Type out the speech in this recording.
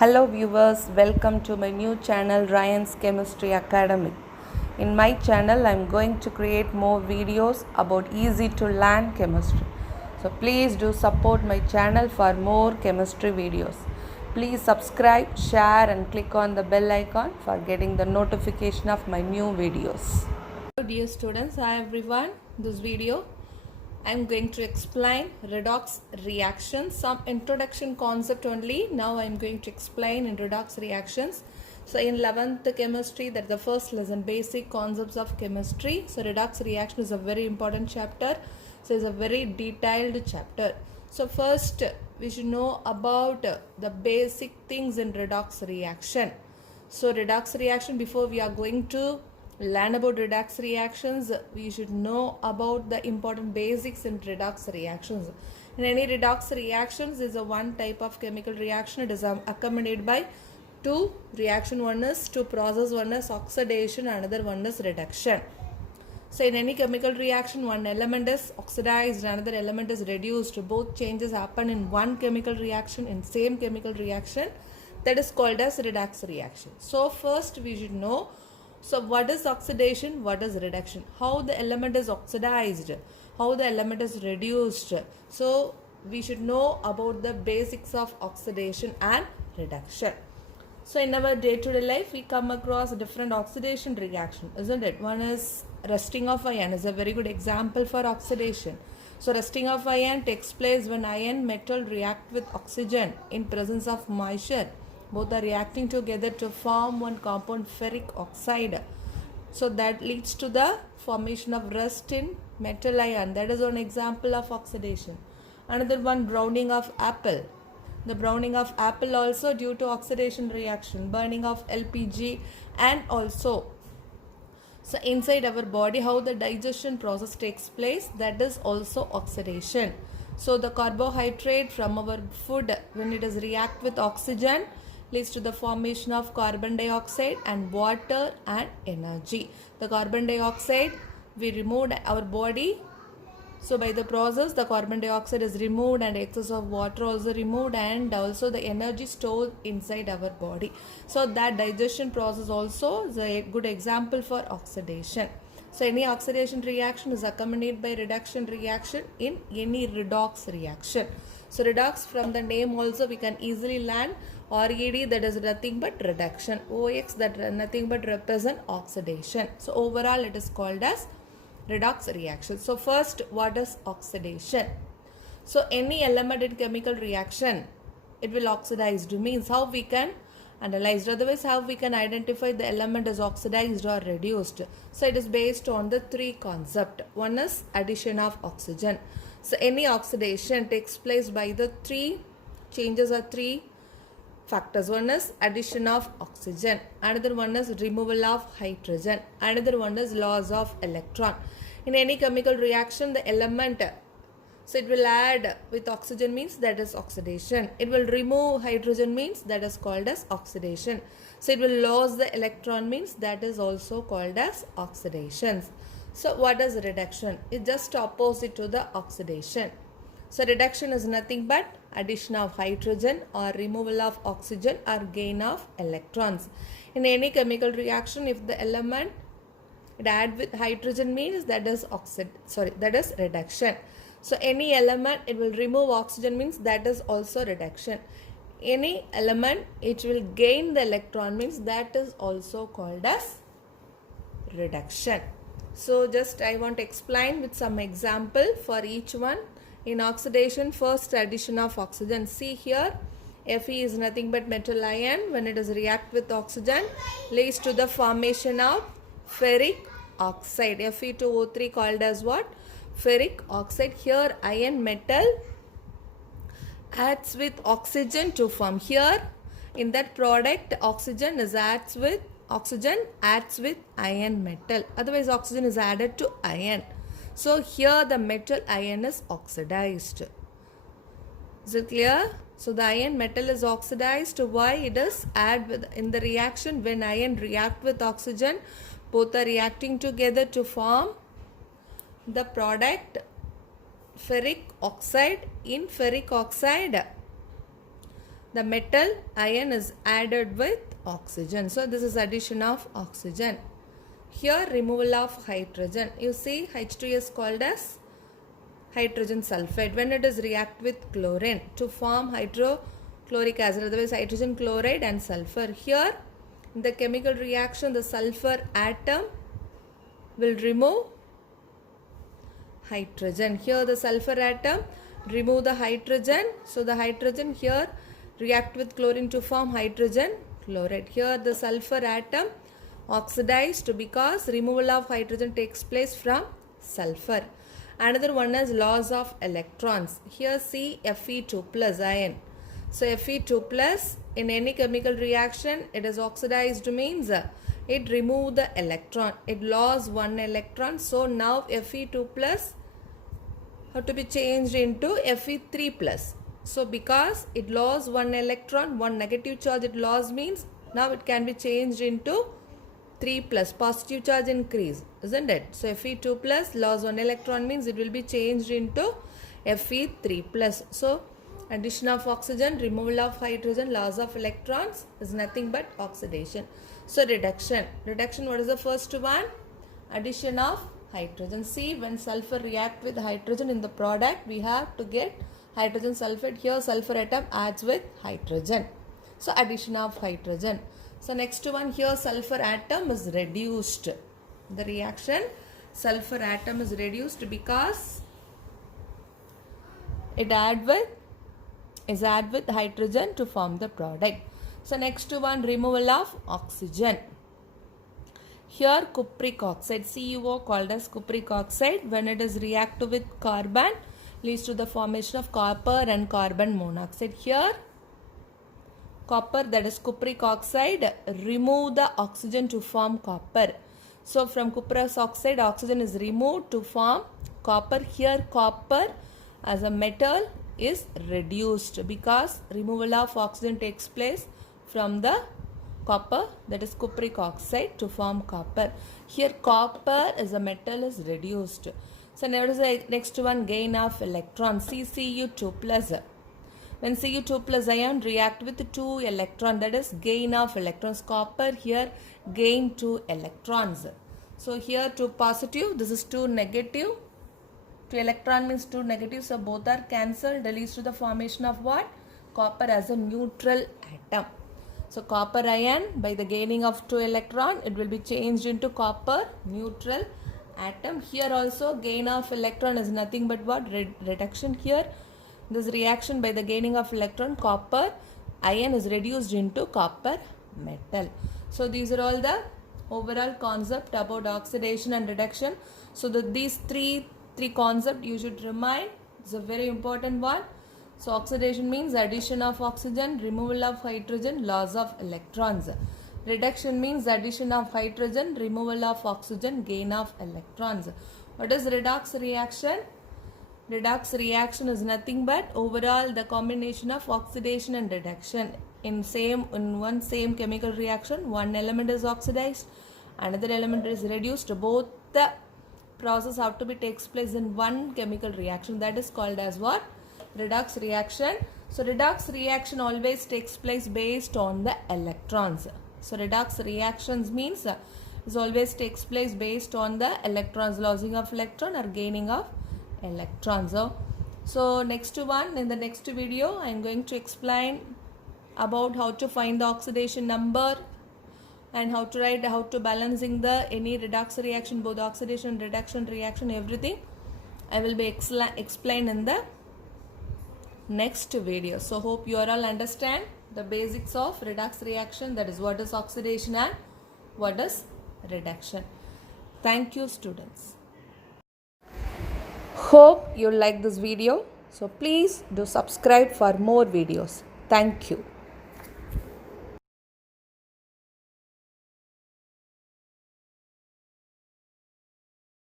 Hello viewers, welcome to my new channel Ryan's Chemistry Academy. In my channel I am going to create more videos about easy to learn chemistry. So please do support my channel for more chemistry videos. Please subscribe, share and click on the bell icon for getting the notification of my new videos. Hello dear students, hi everyone. This video I am going to explain redox reactions, some introduction concept only. Now I am going to explain in redox reactions. So in 11th chemistry, that's the first lesson, basic concepts of chemistry. So redox reaction is a very important chapter. So it's a very detailed chapter. So first we should know about the basic things in redox reaction. So redox reaction, before we are going to learn about redox reactions, we should know about the important basics in redox reactions. In any redox reactions is a one type of chemical reaction. It is accompanied by two reaction. One is two process, one is oxidation, another one is reduction. So in any chemical reaction, one element is oxidized, another element is reduced. Both changes happen in one chemical reaction, in same chemical reaction. That is called as redox reaction. So first we should know, so what is oxidation, what is reduction, how the element is oxidized, how the element is reduced. So we should know about the basics of oxidation and reduction. So in our day-to-day life we come across different oxidation reaction, isn't it? One is rusting of iron is a very good example for oxidation. So rusting of iron takes place when iron metal react with oxygen in presence of moisture. Both are reacting together to form one compound, ferric oxide. So that leads to the formation of rust in metal ion. That is one example of oxidation. Another one, browning of apple. The browning of apple also due to oxidation reaction, burning of LPG, and also so inside our body how the digestion process takes place, that is also oxidation. So the carbohydrate from our food, when it is react with oxygen, leads to the formation of carbon dioxide and water and energy. The carbon dioxide we removed our body. So by the process the carbon dioxide is removed and excess of water also removed, and also the energy stored inside our body. So that digestion process also is a good example for oxidation. So any oxidation reaction is accompanied by reduction reaction in any redox reaction. So redox, from the name also we can easily learn, RED, that is nothing but reduction, OX, that nothing but represent oxidation. So overall it is called as redox reaction. So first, what is oxidation? So any element in chemical reaction, it will oxidize, means how we can analyze, otherwise how we can identify the element is oxidized or reduced. So it is based on the three concept. One is addition of oxygen. So any oxidation takes place by the three changes or three factors. One is addition of oxygen, another one is removal of hydrogen, another one is loss of electron. In any chemical reaction, the element, so it will add with oxygen means that is oxidation. It will remove hydrogen means that is called as oxidation. So it will lose the electron means that is also called as oxidation. So what is reduction? It's just opposite to the oxidation. So reduction is nothing but addition of hydrogen or removal of oxygen or gain of electrons. In any chemical reaction, if the element it add with hydrogen means that is that is reduction. So any element it will remove oxygen means that is also reduction. Any element it will gain the electron means that is also called as reduction. So just I want to explain with some example for each one. In oxidation, first addition of oxygen. See here, Fe is nothing but metal ion. When it is react with oxygen, leads to the formation of ferric oxide. Fe2O3 called as what? Ferric oxide. Here iron metal adds with oxygen to form. Here in that product oxygen adds with iron metal. Otherwise oxygen is added to iron. So here the metal ion is oxidized. Is it clear? So the iron metal is oxidized. Why? It is add with in the reaction when iron react with oxygen, both are reacting together to form the product ferric oxide. In ferric oxide the metal ion is added with oxygen. So this is addition of oxygen. Here removal of hydrogen. You see H2 is called as hydrogen sulfide when it is react with chlorine to form hydrochloric acid, otherwise hydrogen chloride and sulfur. Here in the chemical reaction the sulfur atom will remove hydrogen. Here the sulfur atom remove the hydrogen. So the hydrogen here react with chlorine to form hydrogen chloride. Here the sulfur atom oxidized because removal of hydrogen takes place from sulfur. Another one is loss of electrons. Here see Fe2 plus ion. So Fe2 plus in any chemical reaction it is oxidized means it remove the electron. It lost one electron. So now Fe2 plus have to be changed into Fe3 plus. So because it lost one electron, one negative charge it lost means now it can be changed into 3 plus, positive charge increase, isn't it? So Fe2 plus loss one electron means it will be changed into Fe3 plus. So addition of oxygen, removal of hydrogen, loss of electrons is nothing but oxidation. So reduction. Reduction, what is the first one? Addition of hydrogen. See, when sulfur react with hydrogen in the product, we have to get hydrogen sulfide. Here sulfur atom adds with hydrogen. So addition of hydrogen. So next one, here sulfur atom is reduced. The reaction sulfur atom is reduced because it add with hydrogen to form the product. So next one, removal of oxygen. Here cupric oxide, CuO called as cupric oxide, when it is reacted with carbon leads to the formation of copper and carbon monoxide. Here copper, that is cupric oxide, remove the oxygen to form copper. So from cuprous oxide oxygen is removed to form copper. Here copper as a metal is reduced because removal of oxygen takes place from the copper, that is cupric oxide, to form copper. Here copper as a metal is reduced. So now what is the next one? Gain of electron, Cu2 plus. When Cu2 plus ion react with 2 electron, that is gain of electrons. Copper here gain 2 electrons. So here 2 positive, this is 2 negative. 2 electron means 2 negative, so both are cancelled. That leads to the formation of what? Copper as a neutral atom. So copper ion, by the gaining of 2 electron, it will be changed into copper neutral atom. Here also gain of electron is nothing but what? Reduction. Here this reaction by the gaining of electron, copper ion is reduced into copper metal. So these are all the overall concept about oxidation and reduction. So these three concepts you should remind. It's a very important one. So oxidation means addition of oxygen, removal of hydrogen, loss of electrons. Reduction means addition of hydrogen, removal of oxygen, gain of electrons. What is redox reaction? Redox reaction is nothing but overall the combination of oxidation and reduction. In one same chemical reaction, one element is oxidized, another element is reduced. Both the process have to be takes place in one chemical reaction. That is called as what? Redox reaction. So redox reaction always takes place based on the electrons. So redox reactions means it always takes place based on the electrons, losing of electron or gaining of electrons. So next one, in the next video I am going to explain about how to find the oxidation number and how to write, how to balancing the any redox reaction, both oxidation and reduction reaction, everything I will be explain in the next video. So hope you all understand the basics of redox reaction, that is what is oxidation and what is reduction. Thank you students. Hope you like this video. So please do subscribe for more videos. Thank you.